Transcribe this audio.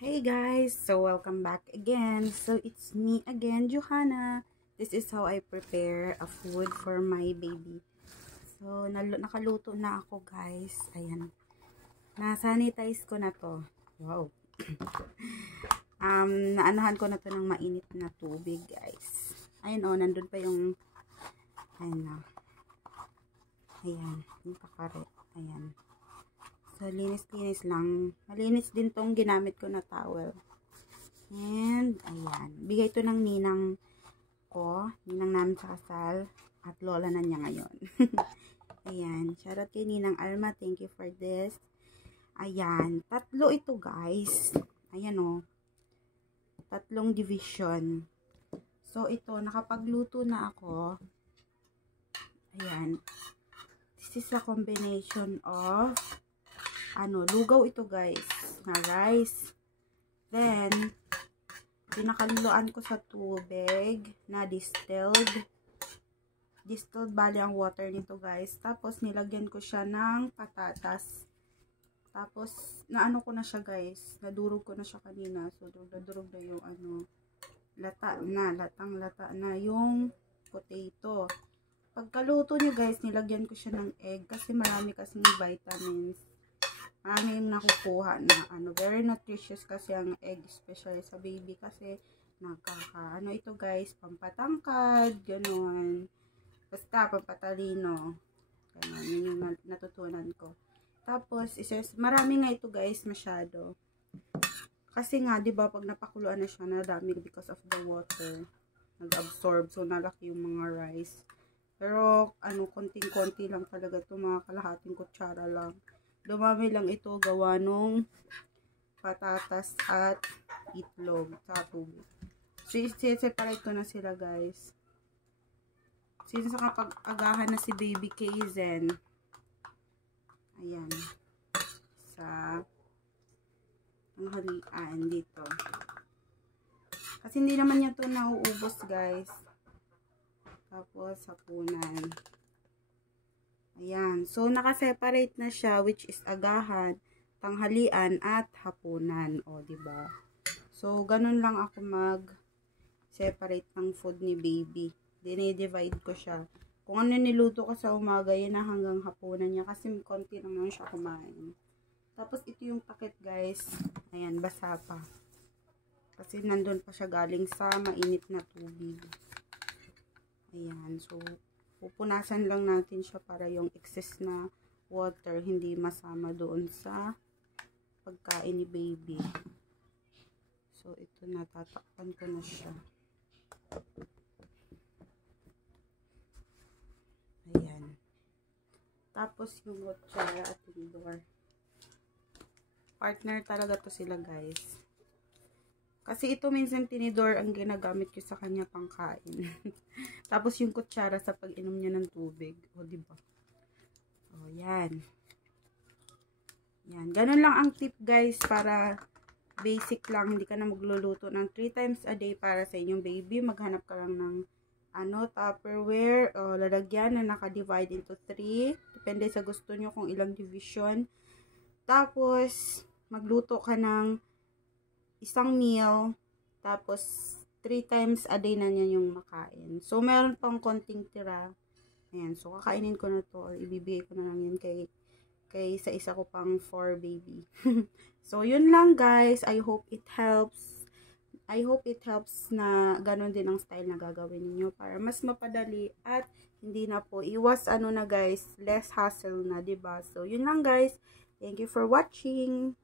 Hey guys, so welcome back again. So it's me again, Johanna. This is how I prepare a food for my baby. So nakaluto na ako guys. Ayan. Na-sanitize ko na to. Wow. Naanahan ko na to ng mainit na tubig guys. Ayun oh, nandun pa yung ayan na. Ayan, yung pakare. Ayan. So, linis-linis lang. Malinis din tong ginamit ko na towel. And, ayan. Bigay to ng ninang ko. Ninang namin sa kasal. At lola na niya ngayon. Ayan. Shoutout kay Ninang Alma. Thank you for this. Ayan. Tatlo ito, guys. Ayan, o. Tatlong division. So, ito. Nakapagluto na ako. Ayan. This is a combination of lugaw ito guys, na rice. Then, pinakaluan ko sa tubig na distilled. Distilled bali ang water nito guys. Tapos, nilagyan ko siya ng patatas. Tapos, naano ko na siya guys. Nadurog ko na siya kanina. So, nadurog na yung latang-lata na yung potato. Pagkaluto nyo guys, nilagyan ko siya ng egg kasi marami kasing vitamins. Marami yung nakukuha na very nutritious kasi ang egg, especially sa baby kasi ito guys, pampatangkad, ganun. Basta pampatalino. Ganun, yun yung natutunan ko. Tapos, marami nga ito guys, masyado. Kasi nga, di ba pag napakuluan na siya, nadami because of the water. Nag-absorb, so nalaki yung mga rice. Pero, konting-konti lang talaga ito, mga kalahating kutsara lang. Dumami lang ito gawa nung patatas at itlog sa tubig. So, i-separate ko na sila guys. Since nakapag-agahan na si baby Kaizen. Ayan. Sa tanghalian dito. Kasi hindi naman niya ito nauubos guys. Tapos, hapunan. Ayan. So, naka-separate na siya, which is agahan, tanghalian, at hapunan. O, diba? So, ganun lang ako mag-separate ng food ni baby. Dinidivide ko siya. Kung ano niluto ko sa umaga, yun na hanggang hapunan niya. Kasi konti lang siya kumain. Tapos, ito yung takip, guys. Ayan, basa pa. Kasi nandun pa siya galing sa mainit na tubig. Ayan. So, pupunasan lang natin siya para yung excess na water hindi masama doon sa pagkain ni baby. So, ito na, tatakpan ko na siya. Ayan. Tapos yung kutsara at tinidor. Partner talaga to sila guys. Kasi ito minsan tinidor ang ginagamit ko sa kanya pangkain. Tapos yung kutsara sa pag-inom niya ng tubig. O, diba? O, yan. Yan. Ganun lang ang tip guys para basic lang. Hindi ka na magluluto ng 3 times a day para sa inyong baby. Maghanap ka lang ng Tupperware o lalagyan na naka-divide into 3. Depende sa gusto nyo kung ilang division. Tapos, magluto ka ng isang meal, tapos 3 times a day na niya yung makain. So, meron pang konting tira. Ayan, so kakainin ko na to or ibibigay ko na lang yun kay sa isa ko pang for baby. So, yun lang guys. I hope it helps. I hope it helps na ganun din ang style na gagawin niyo para mas mapadali at hindi na po iwas na guys, less hassle na, 'di ba? So, yun lang guys. Thank you for watching.